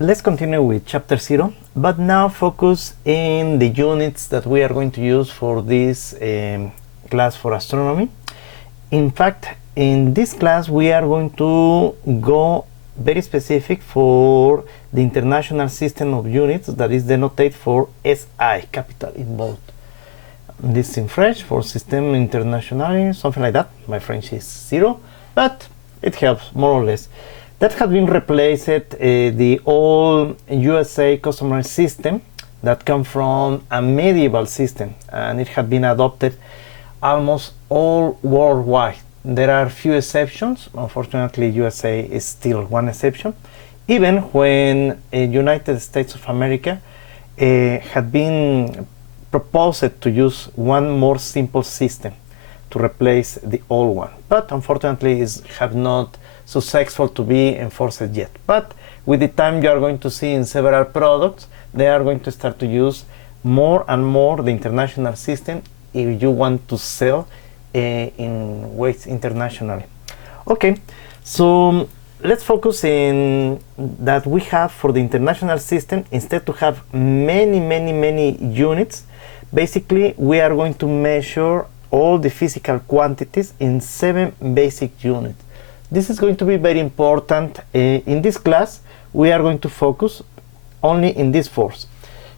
let's continue with chapter 0, but now focus in the units that we are going to use for this class for astronomy. In fact, in this class we are going to go very specific for the international system of units that is denoted for SI, capital in bold. This in French for Système International, something like that. My French is 0, but it helps more or less. That has been replaced the old USA customary system that come from a medieval system, and it had been adopted almost all worldwide. There are few exceptions. Unfortunately, USA is still one exception. Even when United States of America had been proposed to use one more simple system to replace the old one, but unfortunately it have not successful to be enforced yet. But with the time, you are going to see in several products they are going to start to use more and more the international system if you want to sell in ways internationally. Okay, so let's focus in that we have for the international system, instead to have many units, basically we are going to measure all the physical quantities in 7 basic units. This is going to be very important. In this class we are going to focus only in these 4.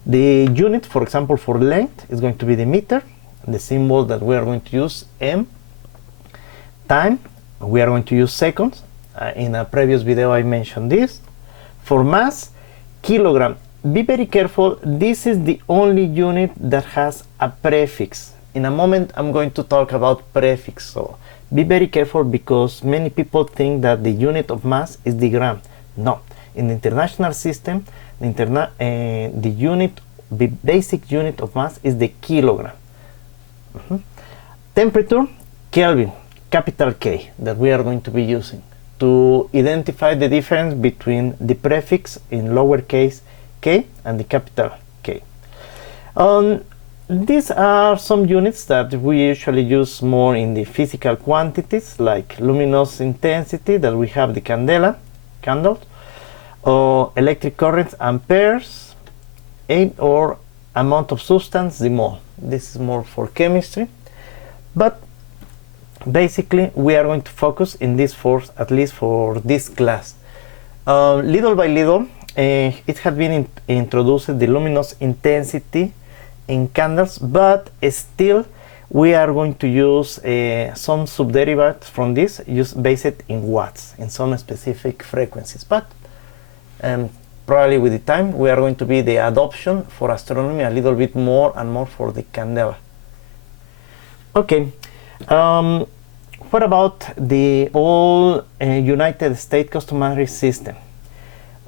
The unit, for example, for length is going to be the meter, the symbol that we are going to use m. Time, we are going to use seconds. In a previous video I mentioned this. For mass, kilogram. Be very careful, this is the only unit that has a prefix. In a moment I'm going to talk about prefix, so be very careful because many people think that the unit of mass is the gram. No, in the international system, the basic unit of mass is the kilogram. Temperature, Kelvin, capital K, that we are going to be using to identify the difference between the prefix in lowercase k and the capital K. These are some units that we usually use more in the physical quantities, like luminous intensity, that we have the candles, or electric currents, amperes, or amount of substance, the mole. This is more for chemistry, but basically we are going to focus in these 4, at least for this class. Little by little, it had been introduced the luminous intensity in candles, but still we are going to use some subderivatives from this, based in watts, in some specific frequencies. But probably with the time we are going to be the adoption for astronomy a little bit more and more for the candela. Okay, what about the old United States customary system?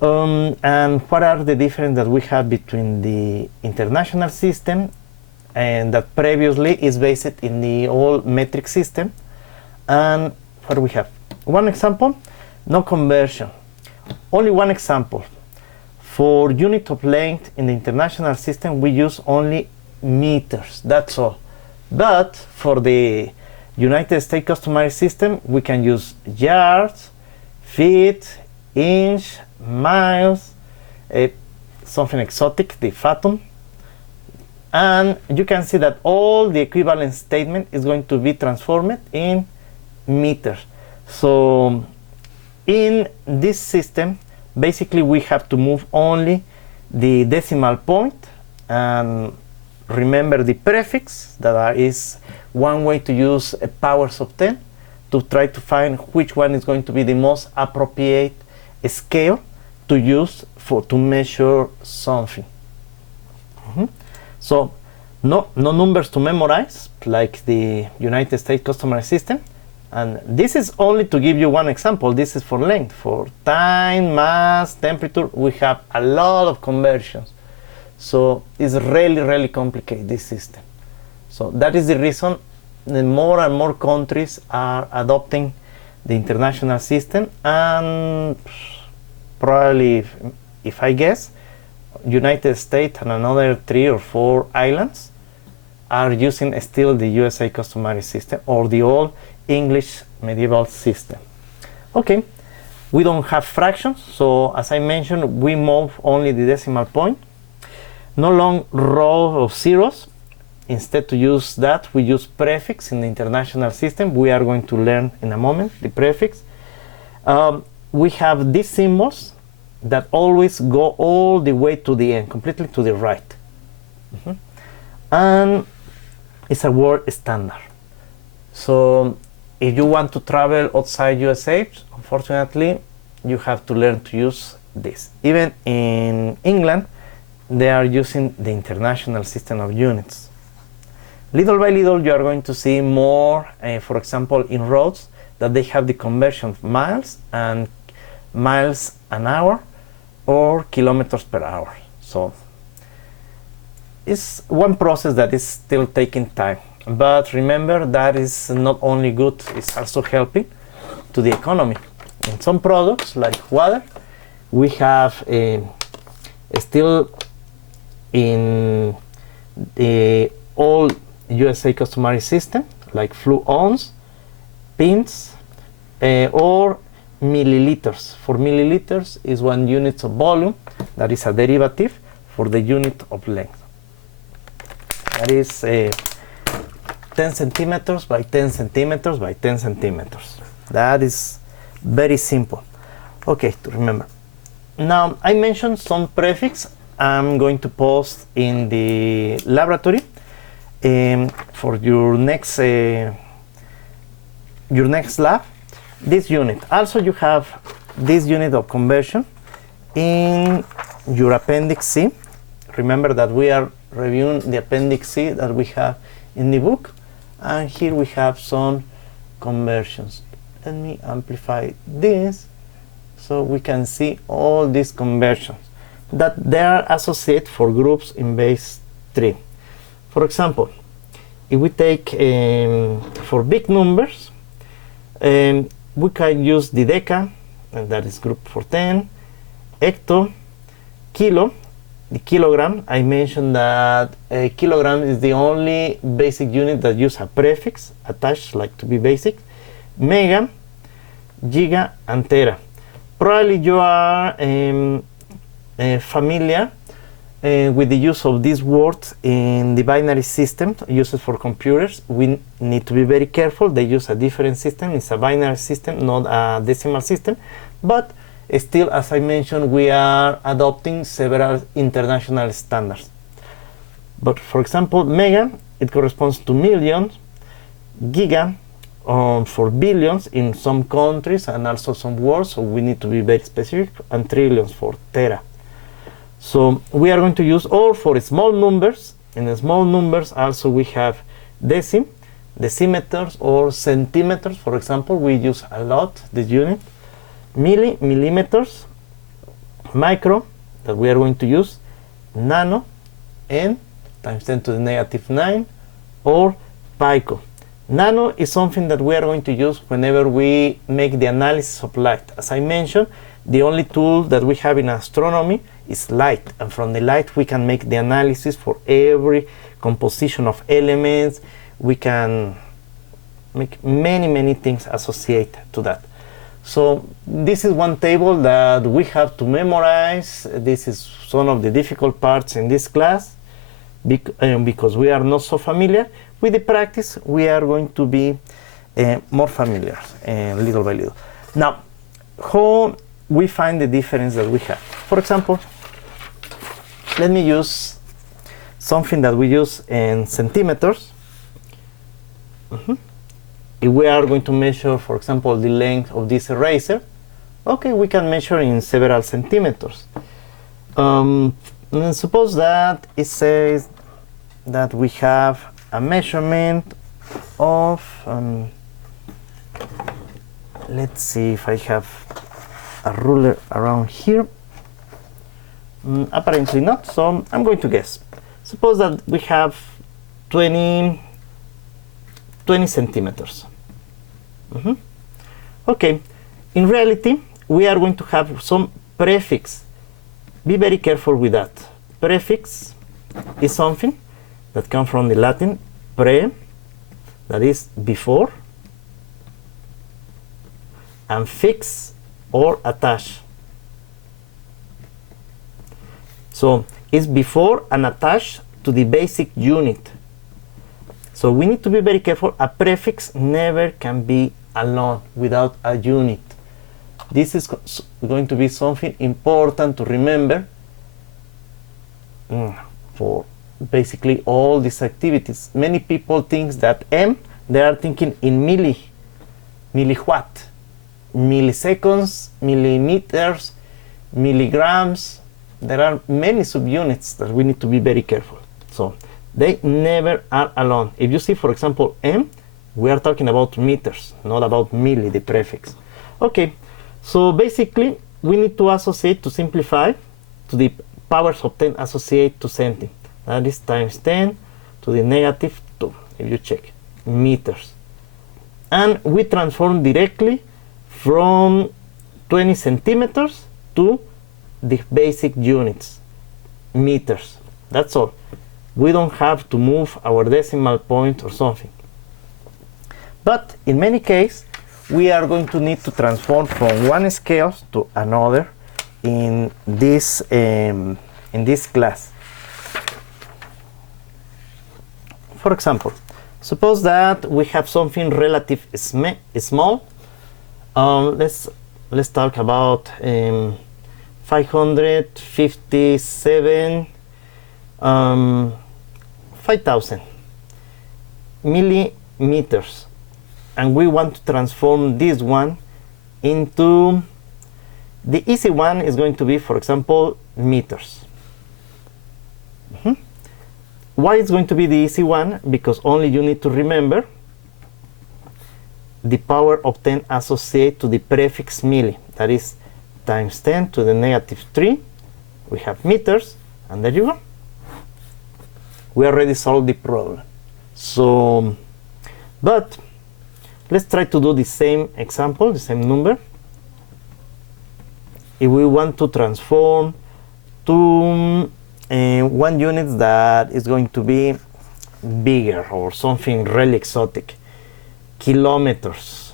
And what are the differences that we have between the international system and that previously is based in the old metric system, and what we have? One example, no conversion. Only one example. For unit of length in the international system we use only meters, that's all. But for the United States customary system we can use yards, feet, inch, miles, something exotic, the fathom, and you can see that all the equivalent statement is going to be transformed in meters. So in this system basically we have to move only the decimal point, and remember the prefix, that is one way to use a powers of 10 to try to find which one is going to be the most appropriate scale to use to measure something. So no numbers to memorize like the United States customary system, and this is only to give you one example. This is for length. For time, mass, temperature, we have a lot of conversions, so it's really complicated, this system. So that is the reason the more and more countries are adopting the international system, and probably, if I guess, United States and another 3 or 4 islands are using still the USA customary system or the old English medieval system. Okay, We don't have fractions, so as I mentioned, we move only the decimal point. No long row of zeros. Instead to use that, we use prefix in the international system. We are going to learn in a moment the prefix. We have these symbols that always go all the way to the end, completely to the right. And it's a word standard. So if you want to travel outside USA, unfortunately, you have to learn to use this. Even in England, they are using the international system of units. Little by little, you are going to see more, for example, in roads, that they have the conversion of miles and miles an hour or kilometers per hour. So it's one process that is still taking time. But remember, that is not only good, it's also helping to the economy. In some products, like water, we have still in the old USA customary system, like fluons, pins, or milliliters. For milliliters is 1 unit of volume. That is a derivative for the unit of length. That is 10 centimeters by 10 centimeters by 10 centimeters. That is very simple. Okay, to remember. Now, I mentioned some prefix I'm going to post in the laboratory for your next lab. This unit. Also, you have this unit of conversion in your Appendix C. Remember that we are reviewing the Appendix C that we have in the book. And here we have some conversions. Let me amplify this so we can see all these conversions that they are associated for groups in base 3. For example, if we take for big numbers, we can use the deca, and that is group for 10, hecto, kilo, the kilogram. I mentioned that a kilogram is the only basic unit that use a prefix attached, like to be basic, mega, giga, and tera. Probably you are familiar with the use of these words in the binary system used for computers. We need to be very careful. They use a different system. It's a binary system, not a decimal system. But still, as I mentioned, we are adopting several international standards. But for example, mega, it corresponds to millions, giga, for billions in some countries and also some words, so we need to be very specific, and trillions for tera. So we are going to use all for small numbers. In the small numbers also we have decimeters or centimeters. For example, we use a lot this unit. Millimeters, micro, that we are going to use, nano, n times 10 to the negative 9, or pico. Nano is something that we are going to use whenever we make the analysis of light. As I mentioned, the only tool that we have in astronomy is light, and from the light we can make the analysis for every composition of elements. We can make many things associated to that. So this is one table that we have to memorize. This is one of the difficult parts in this class because we are not so familiar. With the practice, we are going to be more familiar little by little. Now, how we find the difference that we have? For example, let me use something that we use in centimeters. If we are going to measure, for example, the length of this eraser, okay, we can measure in several centimeters. Suppose that it says that we have a measurement of, let's see if I have a ruler around here. Apparently not, so I'm going to guess. Suppose that we have 20 centimeters. Okay, in reality, we are going to have some prefix. Be very careful with that. Prefix is something that comes from the Latin pre, that is before, and fix or attached. So it's before and attached to the basic unit. So we need to be very careful. A prefix never can be alone without a unit. This is going to be something important to remember for basically all these activities. Many people think that M, they are thinking in milliwatt, milliseconds, millimeters, milligrams. There are many subunits that we need to be very careful. So they never are alone. If you see, for example, M, we are talking about meters, not about milli, the prefix. Okay, so basically we need to associate, to simplify, to the powers of 10 associate to centim. That is times 10 to the negative 2, if you check, meters. And we transform directly from 20 centimeters to the basic units, meters. That's all. We don't have to move our decimal point or something. But in many cases, we are going to need to transform from one scale to another in this class. For example, suppose that we have something relatively small. Let's talk about 557 5,000 millimeters, and we want to transform this one into, the easy one is going to be, for example, meters. Why it's going to be the easy one? Because only you need to remember the power of 10 associated to the prefix milli, that is times 10 to the negative 3. We have meters, and there you go. We already solved the problem. So, but let's try to do the same example, the same number. If we want to transform to one unit that is going to be bigger or something really exotic, kilometers.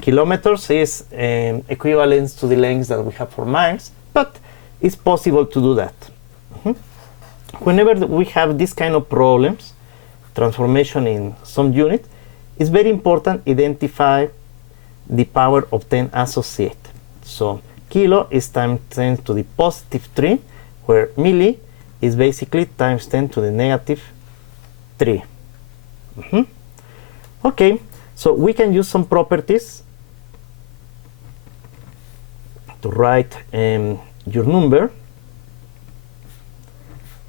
Kilometers is equivalent to the length that we have for miles, but it's possible to do that. Whenever we have this kind of problems, transformation in some unit, it's very important to identify the power of 10 associate. So kilo is times 10 to the positive 3, where milli is basically times 10 to the negative 3. Okay, so we can use some properties to write your number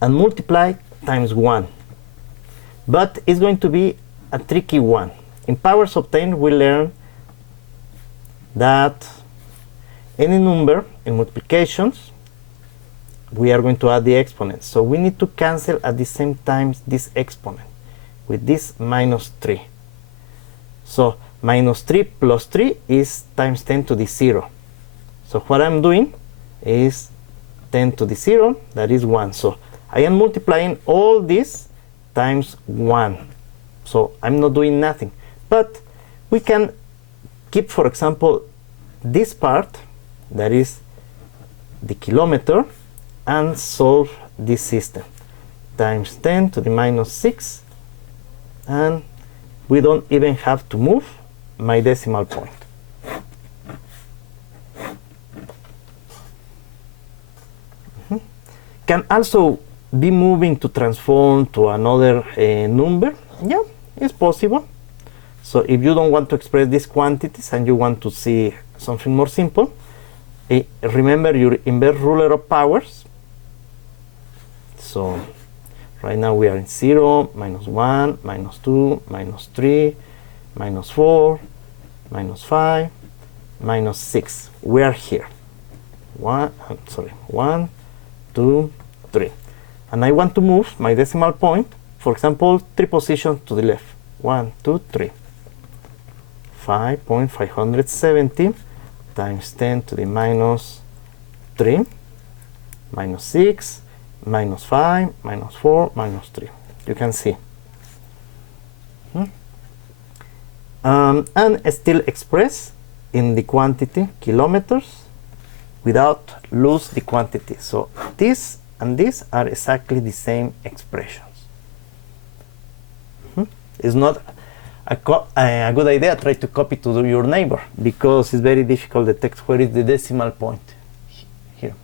and multiply times 1. But it's going to be a tricky one. In powers of 10, we learn that any number in multiplications, we are going to add the exponents. So we need to cancel at the same time this exponent with this minus 3. So minus 3 plus 3 is times 10 to the 0. So what I'm doing is 10 to the 0, that is 1. So I am multiplying all this times 1. So I'm not doing nothing. But we can keep, for example, this part, that is the kilometer, and solve this system. Times 10 to the minus 6, and we don't even have to move my decimal point. Can also be moving to transform to another number. Yeah, it's possible. So if you don't want to express these quantities and you want to see something more simple, remember your inverse ruler of powers. So right now we are in 0, minus 1, minus 2, minus 3, minus 4, minus 5, minus 6. We are here. 1, 2, 3. And I want to move my decimal point, for example, 3 positions to the left. 1, 2, 3. 5.570 times 10 to the minus 3, minus 6, minus 5, minus 4, minus 3. You can see. And still express in the quantity kilometers without lose the quantity. So this and this are exactly the same expressions. It's not a good idea try to copy to your neighbor, because it's very difficult to detect where is the decimal point here.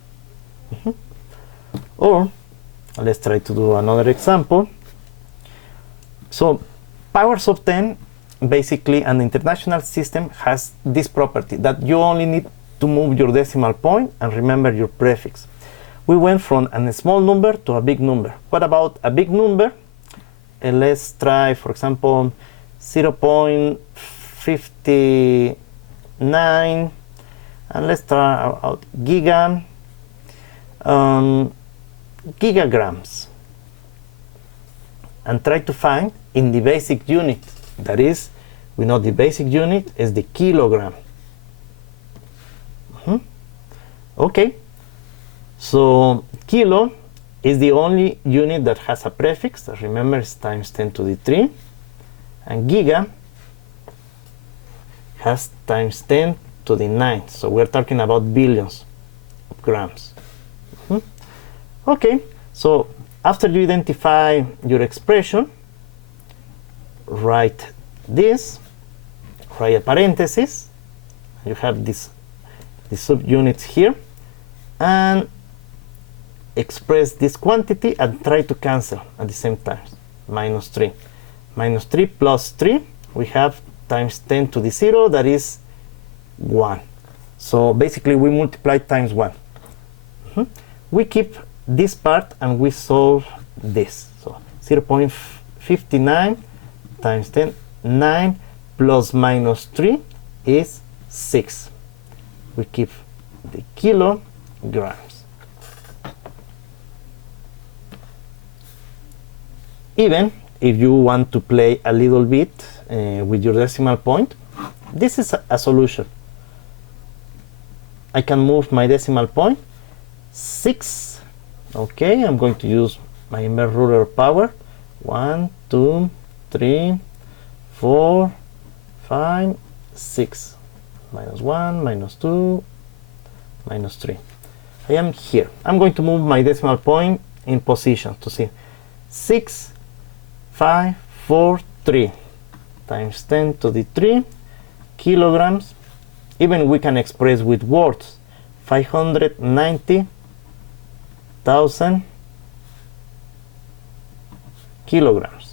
Or let's try to do another example. So powers of 10, basically an international system has this property that you only need to move your decimal point and remember your prefix. We went from a small number to a big number. What about a big number? Let's try, for example, 0.59, and let's try out gigagrams, and try to find in the basic unit. That is, we know the basic unit is the kilogram. Okay, so kilo is the only unit that has a prefix that, remember, is times 10 to the 3, and giga has times 10 to the 9. So we're talking about billions of grams. Okay, so after you identify your expression, write this, write a parenthesis, you have the subunits here, and express this quantity and try to cancel at the same time. Minus 3. Minus 3 plus 3, we have times 10 to the 0, that is 1. So basically we multiply times 1. We keep this part and we solve this. So 0.59 times 10, 9 plus minus 3 is 6. We keep the kilograms. Even if you want to play a little bit with your decimal point, this is a solution. I can move my decimal point 6. Okay, I'm going to use my inverse ruler power. 1, 2, 3, 4, 5, 6. Minus 1, minus 2, minus 3. I am here. I'm going to move my decimal point in position to see 6, 5, 4, 3 times 10 to the 3 kilograms. Even we can express with words 590,000 kilograms.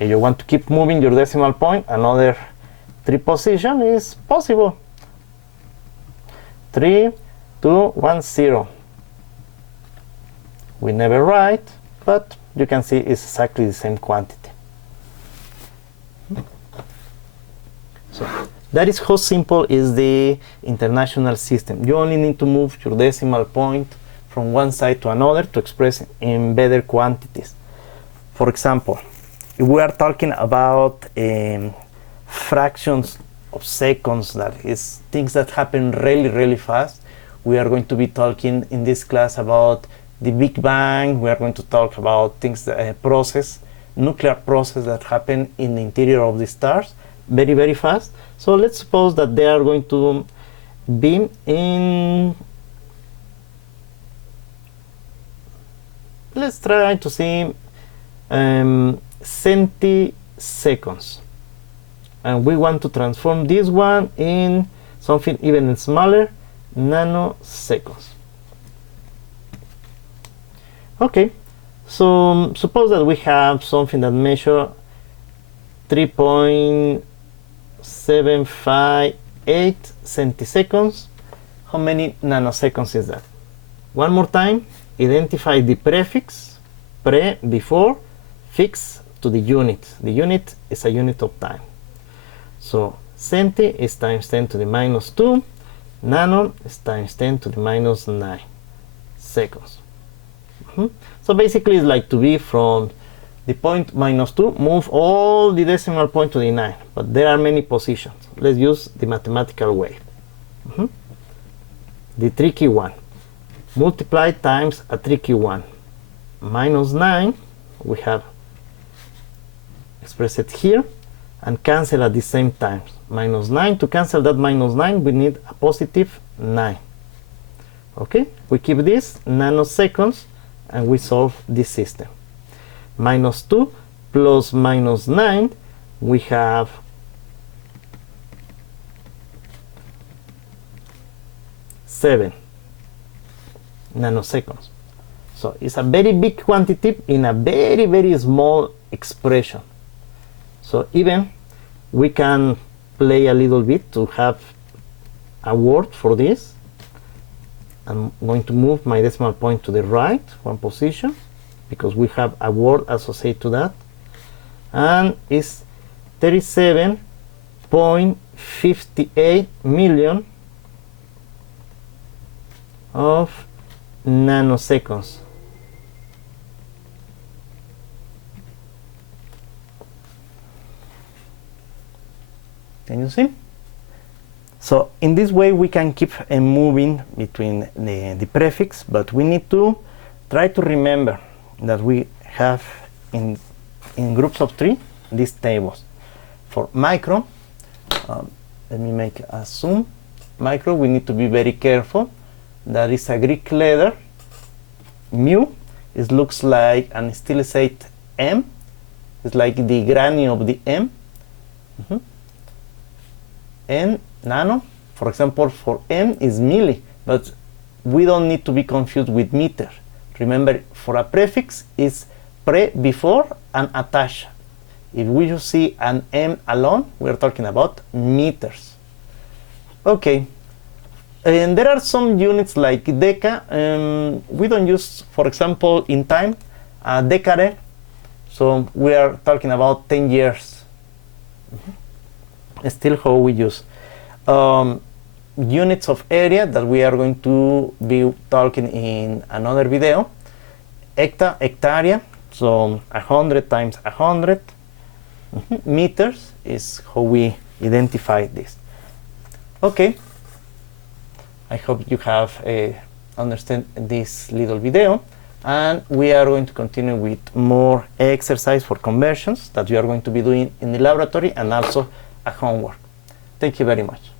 If you want to keep moving your decimal point, another 3 position is possible. 3, 2, 1, 0. We never write, but you can see it's exactly the same quantity. So that is how simple is the international system. You only need to move your decimal point from one side to another to express in better quantities. For example, if we are talking about fractions of seconds, that is things that happen really, really fast, we are going to be talking in this class about the Big Bang. We are going to talk about things that nuclear process that happen in the interior of the stars very, very fast. So let's suppose that they are going to be in, let's try to see centiseconds, and we want to transform this one in something even smaller, nanoseconds. Okay, so suppose that we have something that measures 3.758 centiseconds. How many nanoseconds is that? One more time, identify the prefix, before, fix to the unit. The unit is a unit of time. So centi is times 10 to the minus 2, nano is times 10 to the minus 9 seconds. So basically it's like to be from the point minus 2, move all the decimal point to the 9, but there are many positions. Let's use the mathematical way. The tricky one. Multiply times a tricky one. Minus 9, we have express it here, and cancel at the same time. -9, to cancel that -9, we need a positive 9. Okay, we keep this nanoseconds, and we solve this system. -2 plus -9, we have 7 nanoseconds. So it's a very big quantity in a very, very small expression. So even we can play a little bit to have a word for this. I'm going to move my decimal point to the right, one position, because we have a word associated to that. And it's 37.58 million of nanoseconds. Can you see? So in this way we can keep moving between the prefix, but we need to try to remember that we have in groups of 3 these tables. For micro, let me make a zoom. Micro, we need to be very careful. That is a Greek letter, mu. It looks like an stilized M. It's like the granny of the M. And nano, for example, for M is milli, but we don't need to be confused with meter. Remember, for a prefix, it's pre before and attached. If we just see an M alone, we're talking about meters. Okay, and there are some units like deca. We don't use, for example, in time, decade. So we are talking about 10 years. Still how we use units of area that we are going to be talking in another video. Hectare, so 100 times 100. Meters is how we identify this. Okay, I hope you have understand this little video, and we are going to continue with more exercise for conversions that you are going to be doing in the laboratory and also a homework. Thank you very much.